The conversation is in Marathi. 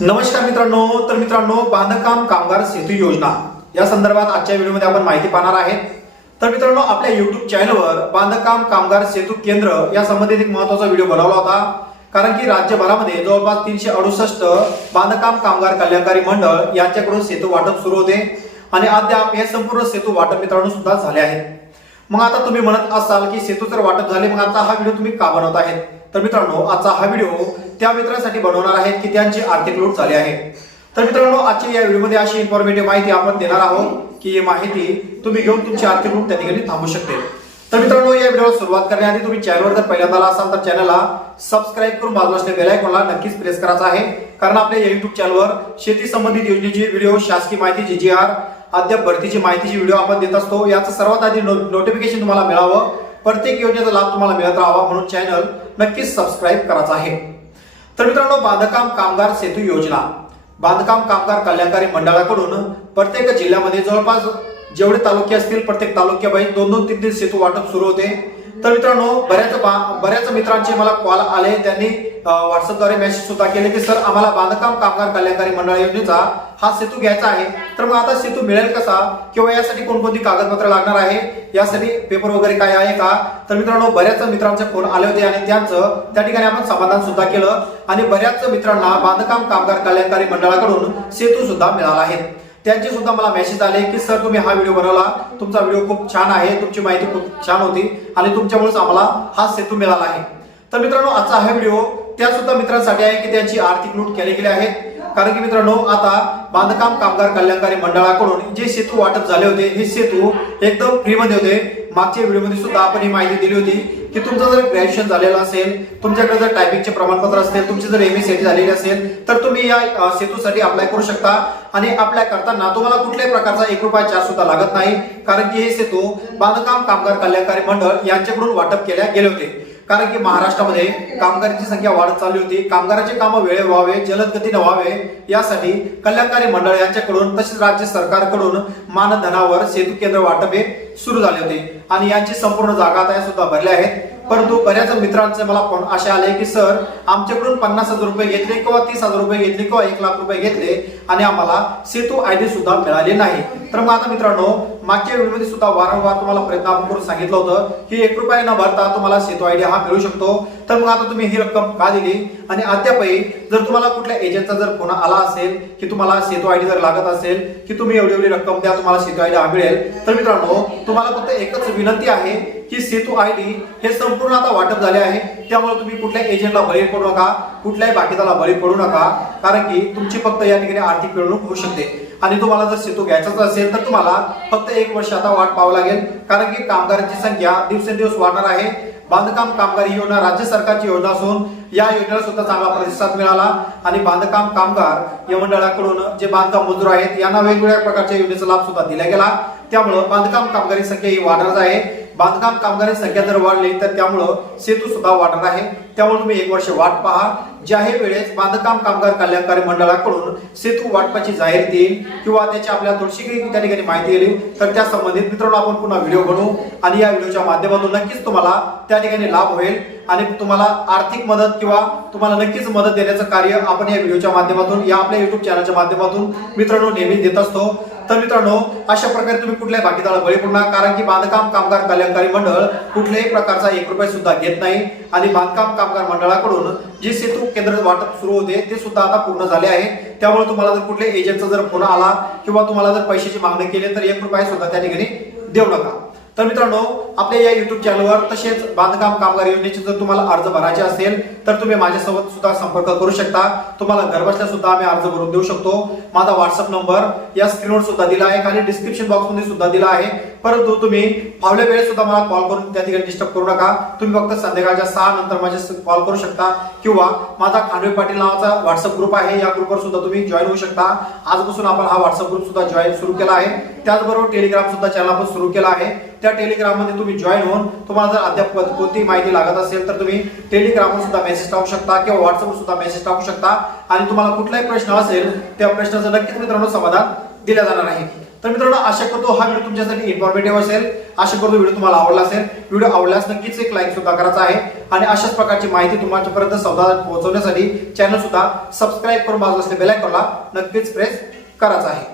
नमस्कार मित्रांनो तर मित्रांनो बांधकाम कामगार सेतू योजना. या संदर्भात आजच्या व्हिडिओमध्ये आपण माहिती पाहणार आहे तर मित्रांनो आपल्या युट्यूब चॅनलवर बांधकाम कामगार सेतू केंद्र या संबंधित एक महत्त्वाचा व्हिडिओ बनवला होता. कारण की राज्यभरामध्ये जवळपास तीनशे अडुसष्ट बांधकाम कामगार कल्याणकारी मंडळ यांच्याकडून सेतू वाटप सुरू होते. आणि अद्याप हे संपूर्ण सेतू वाटप मित्रांनो सुद्धा झाले आहे मग आता तुम्ही म्हणत असाल की सेतू जर वाटप झाले मग आता हा व्हिडिओ तुम्ही का बनवत आहेत? तर मित्रांनो आजचा हा व्हिडिओ त्या मित्रांसाठी बनवणार आहेत की त्यांची आर्थिक लूट झाली आहे. तर मित्रांनो आजची या व्हिडिओमध्ये अशी इन्फॉर्मेटिव्ह माहिती आपण देणार आहोत की ही माहिती तुम्ही घेऊन तुमची आर्थिक लूट त्या ठिकाणी थांबू शकते. तर मित्रांनो या व्हिडिओला सुरुवात करण्याआधी तुम्ही चॅनलवर जर पहिल्यांदा आला असाल तर चॅनलला सबस्क्राईब करून बाजूला असलेल्या बेल आयकॉनला नक्कीच प्रेस करायचा आहे. कारण आपल्या या युट्यूब चॅनलवर शेती संबंधित योजनेची व्हिडिओ शासकीय माहिती जी जी आर अद्याप भरतीची माहितीची व्हिडिओ आपण देत असतो. याचं सर्वात आधी नोटिफिकेशन तुम्हाला मिळावं. प्रत्येक योजनेचा लाभ तुम्हाला मिळत राहावा. म्हणून चॅनल नक्कीच सबस्क्राईब करायचा आहे. तर मित्रांनो बांधकाम कामगार सेतू योजना. बांधकाम कामगार कल्याणकारी मंडळाकडून प्रत्येक जिल्ह्यामध्ये जवळपास जेवढे तालुके असतील प्रत्येक तालुक्याबाई दोन दोन तीन तीन सेतू वाटप सुरू होते. तर मित्रांनो बऱ्याच बा- बऱ्याच मित्रांचे मला कॉल आले. त्यांनी व्हॉट्सअपद्वारे मेसेज सुद्धा केले की सर आम्हाला बांधकाम कामगार कल्याणकारी मंडळ योजनेचा हा सेतू घ्यायचा आहे. तर मग आता सेतू मिळेल कसा? किंवा यासाठी कोणकोणती कागदपत्र लागणार आहे? यासाठी पेपर वगैरे काय आहे का? तर मित्रांनो बऱ्याच मित्रांचे फोन आले होते आणि त्यांचं त्या ठिकाणी आपण समाधान सुद्धा केलं. आणि बऱ्याच मित्रांना बांधकाम कामगार कल्याणकारी मंडळाकडून सेतू सुद्धा मिळाला आहे. त्यांचे सुद्धा मला मेसेज आले की सर तुम्ही हा व्हिडिओ बनवला. तुमचा व्हिडिओ खूप छान आहे. तुमची माहिती खूप छान होती आणि तुमच्यामुळेच आम्हाला हा सेतू मिळाला आहे. तर मित्रांनो आजचा हा व्हिडिओ त्या सुद्धा मित्रांसाठी आहे की त्यांची आर्थिक लूट केली गेली आहेत कारण की मित्रांनो आता बांधकाम कामगार कल्याणकारी मंडळाकडून जे सेतू वाटप झाले होते हे सेतू एकदम फ्रीमध्ये होते. मागच्या व्हिडिओमध्ये सुद्धा आपण ही माहिती दिली होती की तुमचं जर ग्रॅज्युएशन झालेलं असेल तुमच्याकडे जर टायपिंगचे प्रमाणपत्र असेल तुमची जर एम एस झालेली असेल तर तुम्ही या सेतूसाठी अप्लाय करू शकता. आणि अप्लाय करताना तुम्हाला कुठल्याही प्रकारचा एक रुपया चार्ज सुद्धा लागत नाही कारण की हे सेतू बांधकाम कामगार कल्याणकारी मंडळ यांच्याकडून वाटप केल्या गेले होते. कारण की महाराष्ट्रामध्ये कामगारांची संख्या वाढत चालली होती. कामगारांचे कामं वेळेवर व्हावे जलद गतीने व्हावे यासाठी कल्याणकारी मंडळ यांच्याकडून तसेच राज्य सरकारकडून मानधनावर सेतू केंद्र वाटप हे सुरू झाले होते. आणि यांची संपूर्ण जागा आता सुद्धा भरल्या आहेत. परंतु बऱ्याच मित्रांचे मला फोन असे आले की सर आमच्याकडून पन्नास हजार रुपये घेतले किंवा तीस हजार रुपये घेतले किंवा एक लाख रुपये घेतले आणि आम्हाला सेतू आय डी सुद्धा मिळाले नाही. तर मग आता मित्रांनो मागच्या व्हिडिओमध्ये सुद्धा वारंवार तुम्हाला प्रयत्न आपण करून सांगितलं होतं की एक रुपये न भरता तुम्हाला सेतू आय डी हा मिळू शकतो. तर मग आता तुम्ही ही रक्कम का दिली? आणि अद्यापही जर तुम्हाला कुठल्या एजंटचा जर फोन आला असेल की तुम्हाला सेतू आय डी जर लागत असेल की तुम्ही एवढी एवढी रक्कम द्या तुम्हाला सेतू आय डी हा मिळेल. तर मित्रांनो तुम्हाला फक्त एकच विनंती आहे की सेतू आय डी हे संपूर्ण आता वाटप झाले आहे. त्यामुळे तुम्ही कुठल्याही एजंटला बळी पडू नका कुठल्याही बाकीदाला बळी पडू नका कारण की तुमची फक्त या ठिकाणी आर्थिक पिळवणूक होऊ शकते. आणि तुम्हाला जर सेतू घ्यायचाच असेल तर तुम्हाला फक्त एक वर्ष आता वाट पाहावं लागेल कारण की कामगारांची संख्या दिवसेंदिवस वाढणार आहे. बांधकाम कामगार ही योजना राज्य सरकारची योजना असून या योजनेला सुद्धा चांगला प्रतिसाद मिळाला. आणि बांधकाम कामगार या मंडळाकडून जे बांधकाम मजूर आहेत यांना वेगवेगळ्या प्रकारच्या योजनेचा लाभ सुद्धा दिला गेला. त्यामुळं बांधकाम कामगारी संख्या ही वाढत आहे. बांधकाम कामगारी संख्या जर वाढली तर त्यामुळं सेतू सुद्धा वाढणार आहे. त्यामुळे तुम्ही एक वर्ष वाट पहा. ज्याही वेळेस बांधकाम कामगार कल्याणकारी मंडळाकडून सेतू वाटपाची जाहीर येईल किंवा त्याची आपल्याला थोडीशी काही त्या ठिकाणी माहिती येईल तर त्या संबंधित मित्रांनो आपण पुन्हा व्हिडिओ बनवू. आणि या व्हिडिओच्या माध्यमातून नक्कीच तुम्हाला त्या ठिकाणी लाभ होईल आणि तुम्हाला आर्थिक मदत किंवा तुम्हाला नक्कीच मदत देण्याचं कार्य आपण या व्हिडिओच्या माध्यमातून या आपल्या युट्यूब चॅनलच्या माध्यमातून मित्रांनो नेहमी देत असतो. तर मित्रांनो अशा प्रकारे तुम्ही कुठल्याही भागीदाराला बळी पडू नका कारण की बांधकाम कामगार कल्याणकारी मंडळ कुठल्याही प्रकारचा एक रुपये सुद्धा घेत नाही. आणि बांधकाम कामगार मंडळाकडून जे सेतू केंद्र वाटप सुरू होते ते सुद्धा आता पूर्ण झाले आहे. त्यामुळे तुम्हाला जर कुठल्याही एजंटचा जर फोन आला किंवा तुम्हाला जर पैशाची मागणी केली तर एक रुपये सुद्धा त्या ठिकाणी देऊ नका. तर मित्रांनो आपल्या या युट्यूब चॅनलवर तसेच बांधकाम कामगार योजनेचे जर तुम्हाला अर्ज भरायचे असेल तर तुम्ही माझ्यासोबत सुद्धा संपर्क करू शकता. तुम्हाला घरबसल्या सुद्धा आम्ही अर्ज भरून देऊ शकतो. माझा व्हॉट्सअप नंबर या स्क्रीनवर सुद्धा दिला आहे खाली डिस्क्रिप्शन बॉक्समध्ये सुद्धा दिला आहे. परंतु तुम्ही फावल्या वेळेस सुद्धा मला कॉल करून त्या ठिकाणी डिस्टर्ब करू नका. तुम्ही फक्त संध्याकाळच्या सहा नंतर माझे कॉल करू शकता. किंवा माझा खांडवे पाटील नावाचा व्हॉट्सअप ग्रुप आहे. या ग्रुपवर सुद्धा तुम्ही जॉईन होऊ शकता. आजपासून आपण हा व्हॉट्सअप ग्रुप सुद्धा जॉईन सुरू केला आहे. त्याचबरोबर टेलिग्राम सुद्धा चॅनल आपण सुरू केला आहे. त्या टेलिग्राममध्ये तुम्ही जॉईन होऊन तुम्हाला जर अद्याप कोणती माहिती लागत असेल तर तुम्ही टेलिग्रामवर सुद्धा मेसेज टाकू शकता किंवा व्हॉट्सअपवर सुद्धा मेसेज टाकू शकता. आणि तुम्हाला कुठलाही प्रश्न असेल त्या प्रश्नाचं नक्कीच मित्रांनो समाधान दिल्या जाणार आहे. तर मित्रांनो आशा करतो हा व्हिडिओ तुमच्यासाठी इन्फॉर्मेटिव्ह असेल. आशा करतो व्हिडिओ तुम्हाला आवडला असेल. व्हिडिओ आवडल्यास नक्कीच एक लाईक सुद्धा करायचा आहे. आणि अशाच प्रकारची माहिती तुमच्यापर्यंत सौदा पोहोचवण्यासाठी चॅनल सुद्धा सबस्क्राईब करून बाजू असलेल्या बेलायकॉनला नक्कीच प्रेस करायचा आहे.